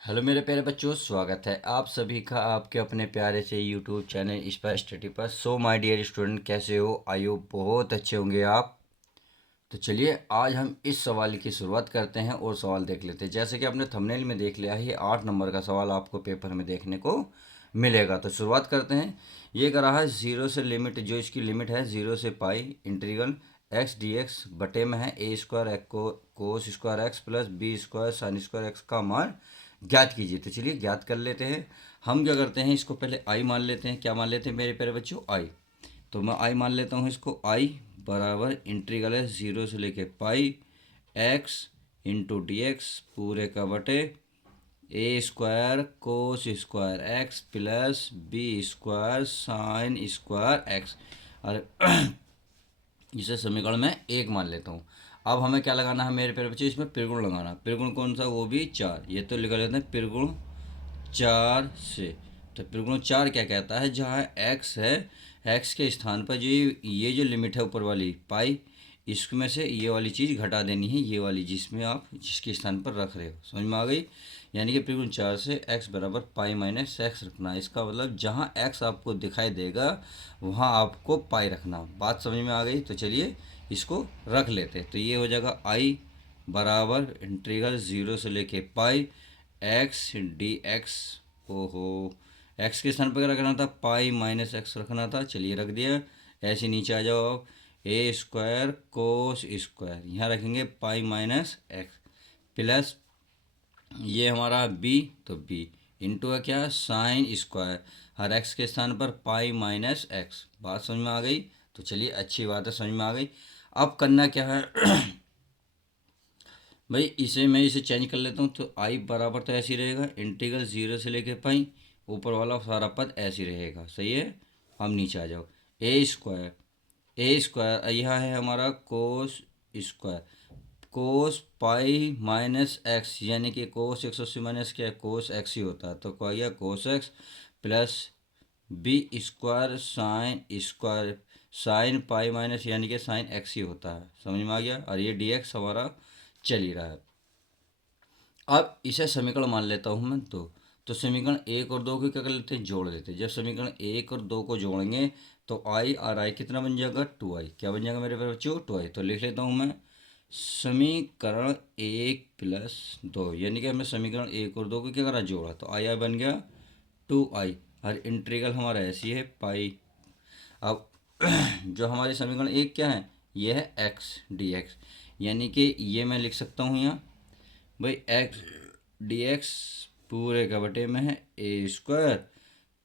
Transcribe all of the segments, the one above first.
Hello मेरे प्यारे बच्चों, स्वागत है आप सभी का आपके अपने प्यारे से यूट्यूब चैनल स्पाइस स्टडी पर। सो माय डियर स्टूडेंट, कैसे हो? आई होप बहुत अच्छे होंगे आप। तो चलिए आज हम इस सवाल की शुरुआत करते हैं और सवाल देख लेते हैं। जैसे कि आपने थंबनेल में देख लिया है, ये 8 नंबर का सवाल आपको पेपर में देखने को मिलेगा। तो शुरुआत करते हैं। ये कर रहा है जीरो से लिमिट, जो इसकी लिमिट है जीरो से pi integral x d x बटे में है a square x cos square x plus b square sine square x का मान ज्ञात कीजिए। तो चलिए ज्ञात कर लेते हैं। हम क्या करते हैं, इसको पहले आई मान लेते हैं। क्या मान लेते हैं मेरे प्यारे बच्चों? आई। तो मैं आई मान लेता हूँ इसको। आई बराबर इंटीग्रल है जीरो से लेके pi x into d x पूरे का बटे a square cos square x plus b square sine square x. और इसे समीकरण में एक मान लेता हूँ। अब हमें क्या लगाना है मेरे प्यारे बच्चे? इसमें त्रिगुण लगाना। त्रिगुण कौन सा? वो भी चार। ये तो लिखा लेते हैं त्रिगुण चार से। तो त्रिगुण चार क्या कहता है? जहाँ एक्स है, एक्स के स्थान पर जो ये जो लिमिट है ऊपर वाली पाई, इसमें से ये वाली चीज़ घटा देनी है, ये वाली जिसमें आप जिसके स्थान पर रख रहे हो। समझ में आ गई? यानी कि त्रिगुण चार से एक्स बराबर पाई माइनस एक्स रखना है। इसका मतलब जहाँ एक्स आपको दिखाई देगा वहाँ आपको पाई रखना। बात समझ में आ गई? तो चलिए इसको रख लेते हैं। तो ये हो जाएगा आई बराबर इंटीग्रल जीरो से लेके पाई एक्स डी एक्स। ओहो, एक्स के स्थान पर क्या रखना था? पाई माइनस एक्स रखना था। चलिए रख दिया। ऐसे नीचे आ जाओ आप। ए स्क्वायर कोस स्क्वायर, यहाँ रखेंगे पाई माइनस एक्स प्लस ये हमारा बी, तो बी इंटू है क्या? साइन स्क्वायर, हर एक्स के स्थान पर पाई माइनस एक्स। बात समझ में आ गई? तो चलिए अच्छी बात है, समझ में आ गई। अब करना क्या है भाई, इसे चेंज कर लेता हूँ। तो आई बराबर तो ऐसे ही रहेगा, इंटीग्रल जीरो से लेके पाई, ऊपर वाला सारा पद ऐसे ही रहेगा। सही है। अब नीचे आ जाओ। ए स्क्वायर यहाँ है हमारा कोस स्क्वायर, कोस पाई माइनस एक्स, यानी कि कोस 180 माइनस क्या है? कोस एक्स ही होता है। तो क्या गया? Cos x plus b square sine square, sine pi minus यानी कि साइन एक्स ही होता है। समझ में आ गया? और ये डी एक्स हमारा चल ही रहा है। अब इसे समीकरण मान लेता हूँ मैं। तो समीकरण एक और दो को क्या कर लेते हैं? जोड़ लेते हैं। जब समीकरण एक और दो को जोड़ेंगे तो आई और आई कितना बन जाएगा? टू आई। क्या बन जाएगा मेरे प्यारे बच्चों? टू आई। तो लिख लेता हूँ मैं समीकरण एक प्लस दो, यानी कि हमने समीकरण एक और दो को क्या करा? जोड़ा। तो आई आई बन गया टू आई। और इंटीग्रल हमारा ऐसी है पाई। अब जो हमारे समीकरण एक क्या है? ये है एक्स डी एक्स, यानी कि ये मैं लिख सकता हूँ यहाँ भाई एक्स डी एक्स पूरे का बटे में है a square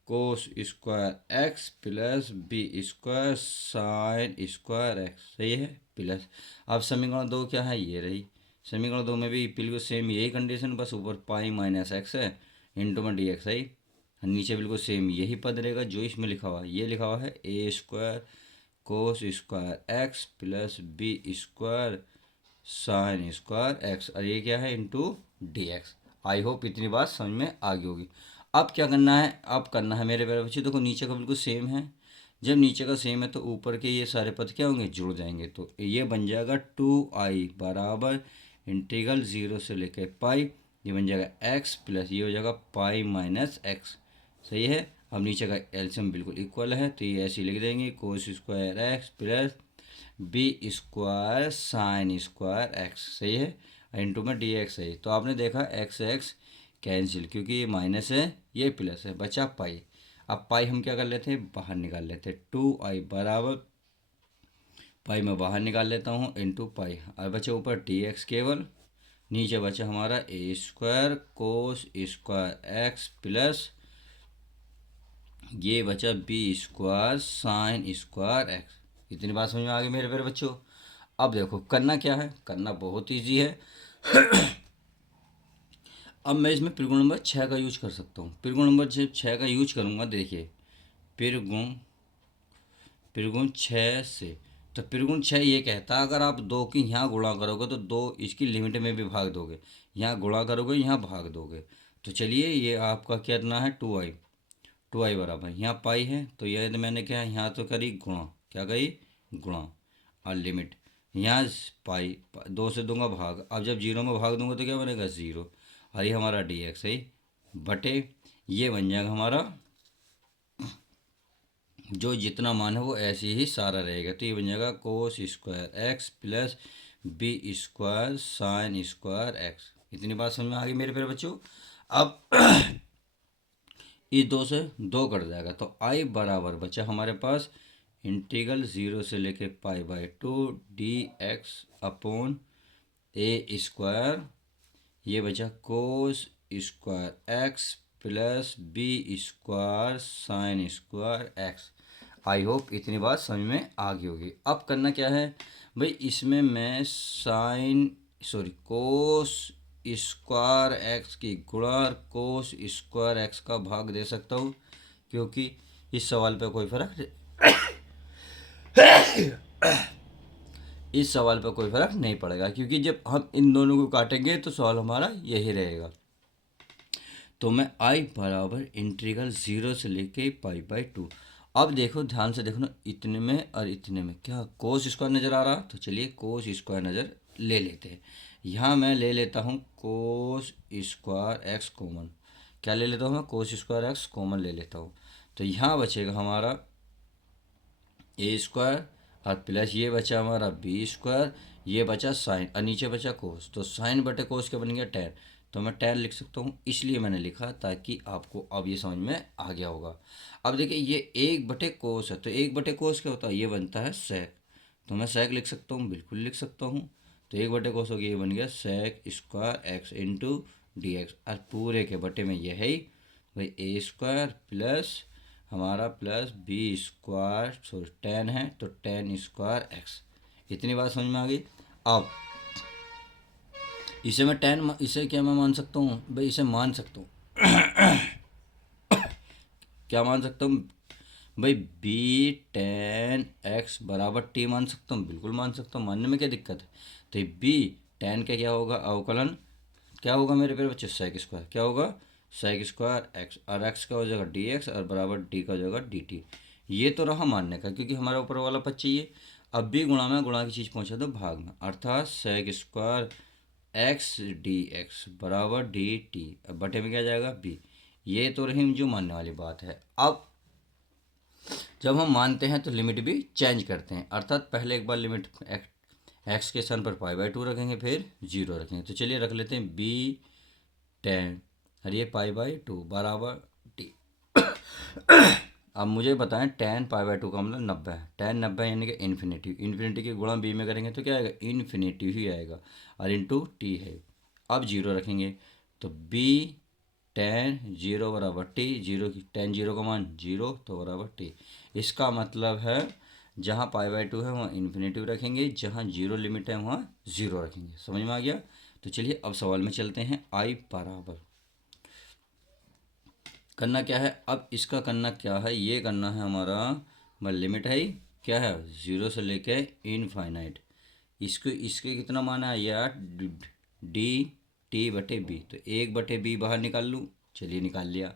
cos square x plus b square sine square x. सही है। प्लस अब समीकरण दो क्या है? ये रही। समीकरण दो में भी बिल्कुल सेम यही कंडीशन, बस ऊपर पाई माइनस एक्स है इंटू में डी एक्स है। नीचे बिल्कुल सेम यही पद रहेगा जो इसमें लिखा हुआ है। ये लिखा हुआ है a square cos square x plus b square sine square x, और ये क्या है? Into d x. I hope इतनी बात समझ में आ गई होगी। अब क्या करना है? अब करना है मेरे प्यारे बच्चे, देखो नीचे का बिल्कुल सेम है। जब नीचे का सेम है तो ऊपर के ये सारे पद क्या होंगे? जुड़ जाएंगे। तो ये बन जाएगा टू आई बराबर इंटीग्रल जीरो से लेकर पाई, ये बन जाएगा एक्स प्लस ये हो जाएगा पाई माइनस एक्स। सही है। अब नीचे का एल्सियम बिल्कुल इक्वल है, तो ये ऐसे ही लिख देंगे cos square x plus b square sine square x. सही है। इंटू में डी एक्स है। तो आपने देखा एक्स एक्स कैंसिल, क्योंकि ये माइनस है ये प्लस है, बचा पाई। अब पाई हम क्या कर लेते हैं? बाहर निकाल लेते हैं। टू आई बराबर पाई मैं बाहर निकाल लेता हूँ इंटू पाई, और बचे ऊपर डी एक्स केवल, नीचे बचा हमारा a square cos square x plus ये बचा b square sine square x. इतनी बात समझ में आ गई मेरे प्यारे बच्चों। अब देखो करना क्या है? करना बहुत ईजी है। अब मैं इसमें त्रिगुण नंबर छः का यूज कर सकता हूँ। त्रिगुण नंबर छः का यूज करूँगा। देखिए त्रिगुण त्रिगुण छः से, तो त्रिगुण छः ये कहता है अगर आप दो की यहाँ गुणा करोगे तो दो इसकी लिमिट में भी भाग दोगे, यहाँ गुणा करोगे यहाँ भाग दोगे। तो चलिए ये आपका क्या करना है? टू आई बराबर यहाँ पाई है, तो ये मैंने क्या है? यहाँ तो करी गुणा, क्या करी? गुणा। और लिमिट यहाँ पाई, दो से दूंगा भाग। अब जब जीरो में भाग दूंगा तो क्या बनेगा? ज़ीरो। और ये हमारा डी एक्स है बटे ये बन जाएगा हमारा जो जितना मान है वो ऐसे ही सारा रहेगा। तो ये बन जाएगा cos square x plus b square sine square x. इतनी बात समझ में आ गई मेरे प्यारे बच्चों। अब इस 2 से 2 कट जाएगा तो आई बराबर बचा हमारे पास इंटीग्रल 0 से लेके π/2 d x upon a square, ये बचा cos square x plus b square sine square x. I hope इतनी बात समझ में आ गई होगी। अब करना क्या है भाई, इसमें मैं कोस स्क्वायर एक्स की गुणा कोस स्क्वायर एक्स का भाग दे सकता हूँ, क्योंकि इस सवाल पे कोई फर्क इस सवाल पर कोई फर्क नहीं पड़ेगा, क्योंकि जब हम इन दोनों को काटेंगे तो सवाल हमारा यही रहेगा। तो मैं आई बराबर इंटीग्रल 0 से लेके π/2। अब देखो ध्यान से देखो ना, इतने में और इतने में क्या कोस स्क्वायर नज़र आ रहा, तो चलिए कोस स्क्वायर नज़र ले लेते हैं। यहाँ मैं ले लेता हूँ कोस स्क्वायर एक्स कॉमन। क्या ले लेता हूँ मैं, कोस स्क्वायर एक्स कॉमन ले लेता हूँ। तो यहाँ बचेगा हमारा ए स्क्वायर और प्लस ये बचा हमारा बी स्क्वायर, ये बचा साइन और नीचे बचा कोस। तो साइन बटे कोस क्या बन गया, टेन। तो मैं टेन लिख सकता हूँ, इसलिए मैंने लिखा ताकि आपको अब ये समझ में आ गया होगा। अब देखिए ये 1/कोस है, तो 1/कोस क्या होता है, ये बनता है सेक। तो मैं सेक लिख सकता हूँ, बिल्कुल लिख सकता हूँ। तो 1/कोस हो गया, ये बन गया sec square x into d x. और पूरे के बटे में ये है भाई ए स्क्वायर प्लस हमारा plus b square, sorry ten है तो टेन स्क्वायर एक्स। इतनी बात समझ में आ गई। अब इसे मैं इसे क्या मैं मान सकता हूँ भाई, इसे मान सकता हूँ क्या मान सकता हूँ भाई, बी टेन एक्स बराबर टी मान सकता हूँ, बिल्कुल मान सकता हूँ, मानने में क्या दिक्कत है। तो बी टेन का क्या होगा अवकलन, क्या होगा मेरे प्यारे बच्चे, सेक स्क्वायर, क्या होगा सेक स्क्वायर एक्स, और एक्स का हो जाएगा डी एक्स और बराबर डी का हो जाएगा डी टी। ये तो रहा मानने का, क्योंकि हमारा ऊपर वाला पद चाहिए। अब भी गुणा में गुणा की चीज़ पहुंचा दो भाग में, अर्थात sec square x d x बराबर डी टी, अब बटे में क्या जाएगा बी। ये तो रही जो मानने वाली बात है। अब जब हम मानते हैं तो लिमिट भी चेंज करते हैं, अर्थात पहले एक बार लिमिट एक्स के स्थान पर π/2 रखेंगे, फिर 0 रखेंगे। तो चलिए रख लेते हैं बी टेन और ये π/2 बराबर टी। अब मुझे बताएं टेन π/2 का मतलब 90 है, टेन 90 यानी कि इन्फिनेटिव, इन्फिनिटी की गुणा बी में करेंगे तो क्या आएगा, इन्फिनेटिव ही आएगा और इंटू टी है। अब 0 रखेंगे तो बी टेन 0 बराबर टी, जीरो की टेन 0 का मान 0 तो बराबर टी। इसका मतलब है जहाँ π/2 है वहाँ इन्फिनेटिव रखेंगे, जहाँ 0 लिमिट है वहाँ 0 रखेंगे। समझ में आ गया। तो चलिए अब सवाल में चलते हैं। आई बराबर करना क्या है, अब इसका करना क्या है, ये करना है हमारा लिमिट है क्या है 0 से लेके इनफाइनाइट। इसको इसके कितना माना है यार, डी टी बटे बी। तो 1/बी बाहर निकाल लूँ, चलिए निकाल लिया।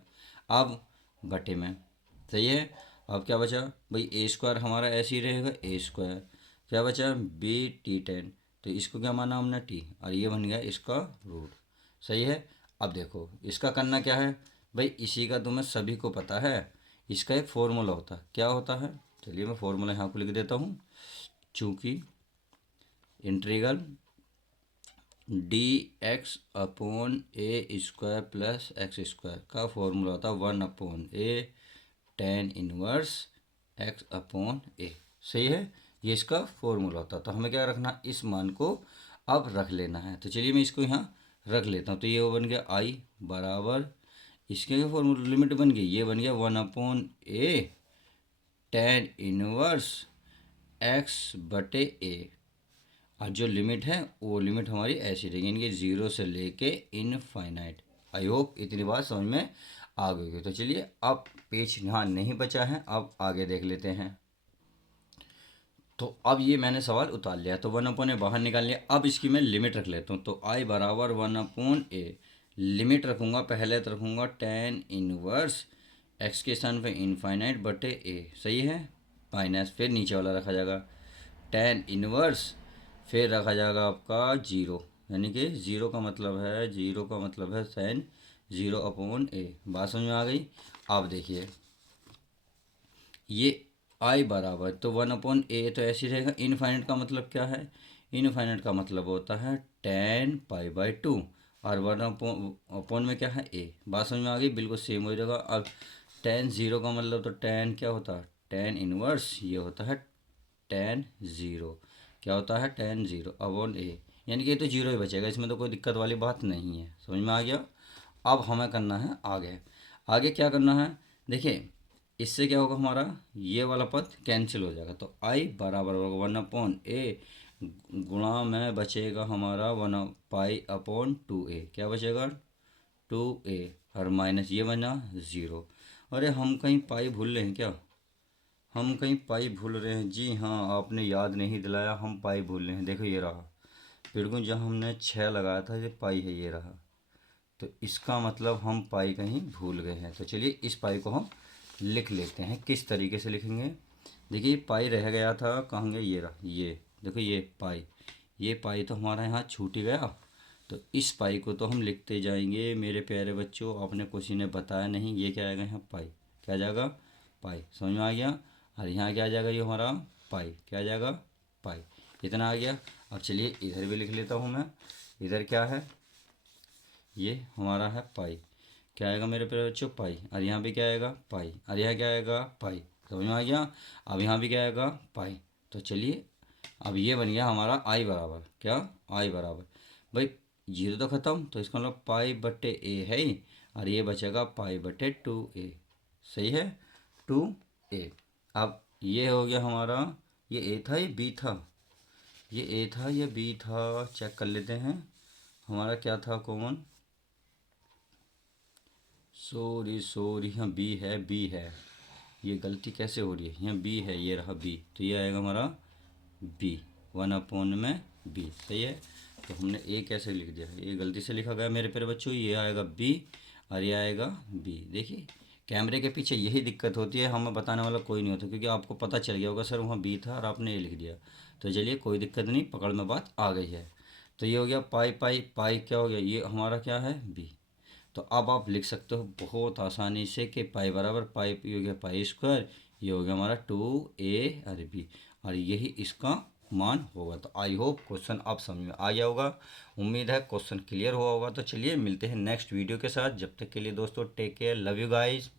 अब बटे में सही है। अब क्या बचा भाई, ए स्क्वायर हमारा ऐसे ही रहेगा, ए स्क्वायर क्या बचा बी टी टेन। तो इसको क्या माना हमने टी, और ये बन गया इसका रूट। सही है। अब देखो इसका करना क्या है भाई, इसी का तुम्हें सभी को पता है, इसका एक फॉर्मूला होता है। क्या होता है, चलिए मैं फॉर्मूला यहाँ को लिख देता हूँ। चूँकि integral d x upon a square plus x square का फॉर्मूला होता है 1/a tan inverse x upon a. सही है, ये इसका फॉर्मूला होता है। तो हमें क्या रखना, इस मान को अब रख लेना है। तो चलिए मैं इसको यहाँ रख लेता हूँ। तो ये बन गया आई बराबर, इसके क्या फॉर्मूला लिमिट बन गई, ये बन गया 1/a टेन इनवर्स एक्स बटे ए। और जो लिमिट है वो लिमिट हमारी ऐसी रहेगी, यानी कि 0 से लेके इनफाइनाइट। आई होप इतनी बात समझ में आ गई होगी। तो चलिए अब पेज यहाँ नहीं बचा है, अब आगे देख लेते हैं। तो अब ये मैंने सवाल उतार लिया, तो 1/a बाहर निकाल लिया। अब इसकी मैं लिमिट रख लेता हूँ। तो आई बराबर 1/a, लिमिट रखूँगा पहले तो रखूँगा टेन इनवर्स एक्स के स्थान पे इनफाइनाइट बटे ए। सही है, माइनस फिर नीचे वाला रखा जाएगा टेन इनवर्स, फिर रखा जाएगा आपका 0, यानी कि जीरो का मतलब है साइन 0/a। बात समझ में आ गई। अब देखिए ये आई बराबर तो 1/a तो ऐसे ही रहेगा। इनफाइनाइट का मतलब क्या है? इनफाइनाइट का मतलब होता है tan π/2 और 1/अपॉन में क्या है ए। बात समझ में आ गई, बिल्कुल सेम हो जाएगा। अब tan 0 का मतलब तो tan क्या होता है? tan 1 ये होता है tan 0। क्या होता है? tan 0/a, यानी कि ये तो जीरो ही बचेगा, इसमें तो कोई दिक्कत वाली बात नहीं है। समझ में आ गया। अब हमें करना है आगे। आगे क्या करना है? देखिए इससे क्या होगा, हमारा ये वाला पद कैंसिल हो जाएगा तो आई बराबर होगा 1/a गुणा में बचेगा हमारा 1π/2a। क्या बचेगा? 2a और माइनस ये बना 0। अरे हम कहीं पाई भूल रहे हैं क्या? हम कहीं पाई भूल रहे हैं। जी हाँ, आपने याद नहीं दिलाया, हम पाई भूल रहे हैं। देखो ये रहा बिल्कुल, जहाँ हमने 6 लगाया था ये पाई है, ये रहा। तो इसका मतलब हम पाई कहीं भूल गए हैं। तो चलिए इस पाई को हम लिख लेते हैं। किस तरीके से लिखेंगे? देखिए पाई रह गया था, कहाँ गया? ये रहा, ये देखो ये पाई तो हमारा यहाँ छूट ही गया। तो इस पाई को तो हम लिखते जाएंगे मेरे प्यारे बच्चों। आपने किसी ने बताया नहीं, ये क्या आएगा यहाँ? पाई। क्या आ जाएगा? पाई। समझ में आ गया। और यहाँ क्या आ जाएगा? ये हमारा पाई। क्या आ जाएगा? पाई। इतना आ गया। अब चलिए इधर भी लिख लेता हूँ मैं। इधर क्या है? ये हमारा है पाई। क्या आएगा मेरे प्यारे बच्चों? पाई। और यहाँ भी क्या आएगा? पाई। और यहाँ क्या आएगा? पाई। समझ में आ गया। अब यहाँ भी क्या आएगा? पाई। तो चलिए अब ये बन गया हमारा आई बराबर क्या? आई बराबर भाई जीरो तो ख़त्म, तो इसका मतलब π/a है ही। और ये बचेगा π/2a। सही है, 2a। अब ये हो गया हमारा। ये ए था, ये बी था? ये ए था, ये बी था? चेक कर लेते हैं हमारा क्या था कॉमन। सॉरी हाँ बी है, बी है। ये गलती कैसे हो रही है? यहाँ बी है, ये रहा बी, तो ये आएगा हमारा बी 1/में बी। सही है। तो हमने ए कैसे लिख दिया? ये गलती से लिखा गया मेरे प्यारे बच्चों। ये आएगा बी और ये आएगा बी। देखिए कैमरे के पीछे यही दिक्कत होती है, हमें बताने वाला कोई नहीं होता, क्योंकि आपको पता चल गया होगा सर वहाँ बी था और आपने ए लिख दिया। तो चलिए कोई दिक्कत नहीं, पकड़ में बात आ गई है। तो ये हो गया पाई पाई पाई। क्या हो गया? ये हमारा क्या है? बी। तो अब आप लिख सकते हो बहुत आसानी से कि पाई बराबर पाई पी हो गया π²। ये हो गया हमारा 2a और b, और यही इसका मान होगा। तो आई होप क्वेश्चन आप समझ में आ गया होगा। उम्मीद है क्वेश्चन क्लियर हुआ होगा। तो चलिए मिलते हैं नेक्स्ट वीडियो के साथ। जब तक के लिए दोस्तों take care, love you guys.